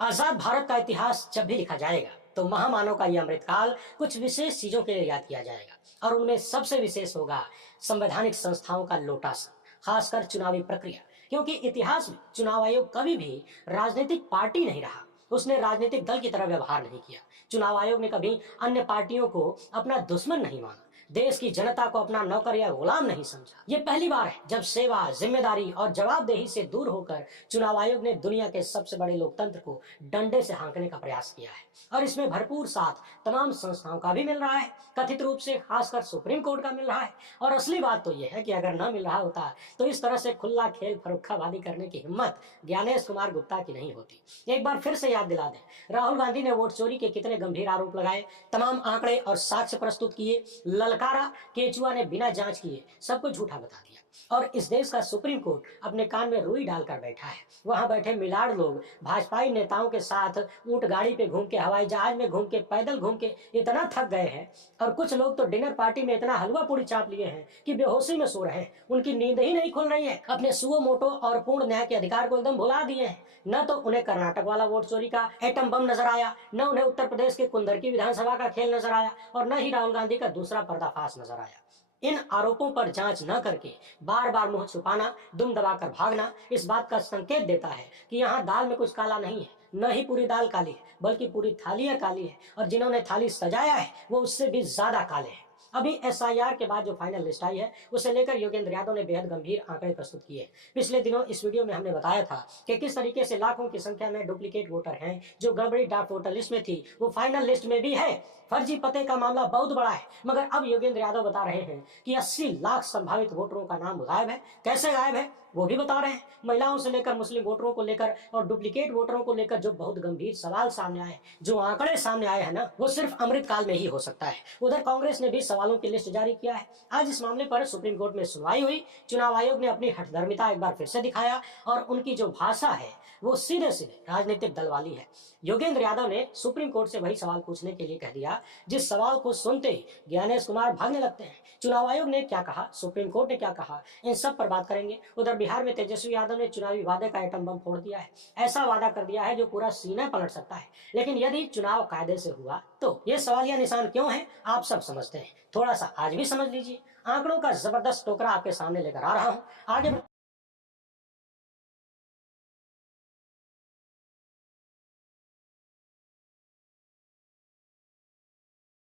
आजाद भारत का इतिहास जब भी लिखा जाएगा तो महामानव का यह अमृतकाल कुछ विशेष चीजों के लिए याद किया जाएगा और उनमें सबसे विशेष होगा संवैधानिक संस्थाओं का लोटासन, खासकर चुनावी प्रक्रिया। क्योंकि इतिहास में चुनाव आयोग कभी भी राजनीतिक पार्टी नहीं रहा, उसने राजनीतिक दल की तरह व्यवहार नहीं किया। चुनाव आयोग ने कभी अन्य पार्टियों को अपना दुश्मन नहीं माना, देश की जनता को अपना नौकर या गुलाम नहीं समझा। ये पहली बार है जब सेवा, जिम्मेदारी और जवाबदेही से दूर होकर चुनाव आयोग ने दुनिया के सबसे बड़े लोकतंत्र को डंडे से हाँकने का प्रयास किया है। और इसमें भरपूर साथ तमाम संस्थाओं का भी मिल रहा है, कथित रूप से खासकर सुप्रीम कोर्ट का मिल रहा है। और असली बात तो यह है कि अगर न मिल रहा होता तो इस तरह से खुला खेल फरुखाबादी करने की हिम्मत ज्ञानेश कुमार गुप्ता की नहीं होती। एक बार फिर से याद दिला दें, राहुल गांधी ने वोट चोरी के कितने गंभीर आरोप लगाए, तमाम आंकड़े और साक्ष्य प्रस्तुत किए, ललकारा, केचुआ ने बिना जांच किए सब कुछ झूठा बता दिया। और इस देश का सुप्रीम कोर्ट अपने कान में रुई डालकर बैठा है। वहां बैठे मिलाड़ लोग भाजपाई नेताओं के साथ ऊंट गाड़ी पे घूम के, हवाई जहाज में घूम के, पैदल घूम के इतना थक गए हैं, और कुछ लोग तो डिनर पार्टी में इतना हलवा पूरी चाप लिए हैं कि बेहोशी में सो रहे हैं, उनकी नींद ही नहीं खुल रही है। अपने सुओ मोटो और पूर्ण न्याय के अधिकार को एकदम भुला दिए हैं। न तो उन्हें कर्नाटक वाला वोट चोरी का एटम बम नजर आया, न उन्हें उत्तर प्रदेश के कुंदर की विधानसभा का खेल नजर आया, और न ही राहुल गांधी का दूसरा पर्दाफाश नजर आया। इन आरोपों पर जांच न करके बार बार मुंह छुपाना, दुम दबाकर भागना इस बात का संकेत देता है कि यहाँ दाल में कुछ काला नहीं है। न ही पूरी दाल काली है, बल्कि पूरी थालियां काली है, और जिन्होंने थाली सजाया है वो उससे भी ज्यादा काले हैं। अभी एसआईआर के बाद जो फाइनल लिस्ट आई है उसे लेकर योगेंद्र यादव ने बेहद गंभीर आंकड़े प्रस्तुत किए। पिछले दिनों इस वीडियो में हमने बताया था कि किस तरीके से लाखों की संख्या में डुप्लीकेट वोटर हैं, जो गड़बड़ी ड्राफ्ट वोटर लिस्ट में थी वो फाइनल लिस्ट में भी है। फर्जी पते का मामला बहुत बड़ा है, मगर अब योगेंद्र यादव बता रहे हैं कि 80 लाख संभावित वोटरों का नाम गायब है। कैसे गायब है वो भी बता रहे हैं। महिलाओं से लेकर मुस्लिम वोटरों को लेकर और डुप्लीकेट वोटरों को लेकर जो बहुत गंभीर सवाल सामने आए, जो आंकड़े सामने आए हैं ना, वो सिर्फ अमृतकाल में ही हो सकता है। उधर कांग्रेस ने भी सवालों की लिस्ट जारी किया है। आज इस मामले पर सुप्रीम कोर्ट में सुनवाई हुई। चुनाव आयोग ने अपनी हठधर्मिता एक बार फिर से दिखाया, और उनकी जो भाषा है वो सीधे सीधे राजनीतिक दल वाली है। योगेंद्र यादव ने सुप्रीम कोर्ट से वही सवाल पूछने के लिए कह दिया जिस सवाल को सुनते ही ज्ञानेश कुमार भागने लगते हैं। चुनाव आयोग ने क्या कहा, सुप्रीम कोर्ट ने क्या कहा, इन सब पर बात करेंगे। उधर बिहार में तेजस्वी यादव ने चुनावी वादे का एटम बम फोड़ दिया है। ऐसा वादा कर दिया है जो पूरा सीना पलट सकता है। लेकिन यदि चुनाव कायदे से हुआ तो ये सवालिया निशान क्यों है, आप सब समझते हैं। थोड़ा सा आज भी समझ लीजिए। आंकड़ों का जबरदस्त टोकरा आपके सामने लेकर आ रहा हूं। आगे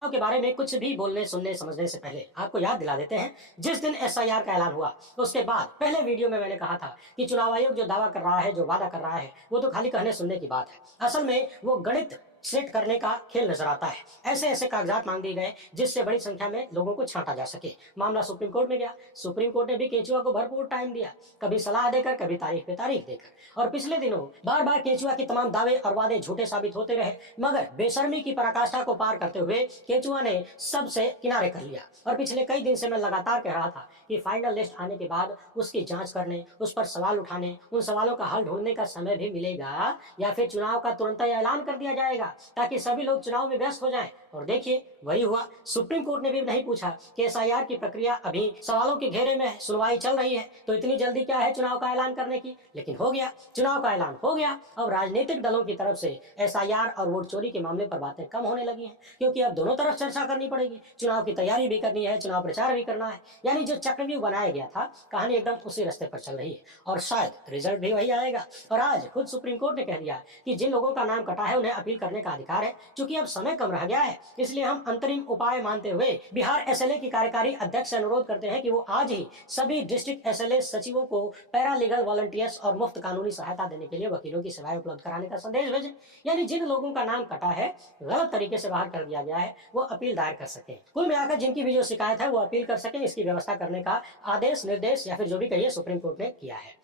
के बारे में कुछ भी बोलने, सुनने, समझने से पहले आपको याद दिला देते हैं, जिस दिन एसआईआर का ऐलान हुआ उसके बाद पहले वीडियो में मैंने कहा था कि चुनाव आयोग जो दावा कर रहा है, जो वादा कर रहा है, वो तो खाली कहने सुनने की बात है। असल में वो गणित सेट करने का खेल नजर आता है। ऐसे ऐसे कागजात मांग दिए गए जिससे बड़ी संख्या में लोगों को छांटा जा सके। मामला सुप्रीम कोर्ट में गया। सुप्रीम कोर्ट ने भी केचुआ को भरपूर टाइम दिया, कभी सलाह देकर, कभी तारीख पे तारीख देकर। और पिछले दिनों बार बार केचुआ के तमाम दावे और वादे झूठे साबित होते रहे, मगर बेशर्मी की पराकाष्ठा को पार करते हुए केचुआ ने सबसे किनारे कर लिया। और पिछले कई दिन से मैं लगातार कह रहा था कि फाइनल लिस्ट आने के बाद उसकी जांच करने, उस पर सवाल उठाने, उन सवालों का हल ढूंढने का समय भी मिलेगा, या फिर चुनाव का तुरंत ही ऐलान कर दिया जाएगा ताकि सभी लोग चुनाव में व्यस्त हो जाएं। और देखिए वही हुआ। सुप्रीम कोर्ट ने भी नहीं पूछा कि एसआईआर की प्रक्रिया अभी सवालों के घेरे में है, सुनवाई चल रही है, तो इतनी जल्दी क्या है चुनाव का ऐलान करने की। लेकिन हो गया, चुनाव का ऐलान हो गया। अब राजनीतिक दलों की तरफ से एसआईआर और वोट चोरी के मामले पर बातें कम होने लगी हैं, क्योंकि अब दोनों तरफ चर्चा करनी पड़ेगी। चुनाव की तैयारी भी करनी है, चुनाव प्रचार भी करना है। यानी जो चक्रव्यूह बनाया गया था, कहानी एकदम उसी रास्ते पर चल रही है, और शायद रिजल्ट भी वही आएगा। और आज खुद सुप्रीम कोर्ट ने कह दिया कि जिन लोगों का नाम कटा है उन्हें अपील करने का अधिकार है। चूंकि अब समय कम रह गया है, इसलिए हम अंतरिम उपाय मानते हुए बिहार एसएलए की कार्यकारी अध्यक्ष से अनुरोध करते हैं कि वो आज ही सभी डिस्ट्रिक्ट एसएलए सचिवों को पैरालीगल वॉलंटियर्स और मुफ्त कानूनी सहायता देने के लिए वकीलों की सेवाएं उपलब्ध कराने का संदेश भेजें। यानी जिन लोगों का नाम कटा है, गलत तरीके से बाहर कर दिया गया है, वो अपील दायर कर सके। कुल मिलाकर जिनकी भी जो शिकायत है वो अपील कर सके, इसकी व्यवस्था करने का आदेश, निर्देश या फिर जो भी कहिए सुप्रीम कोर्ट ने किया है।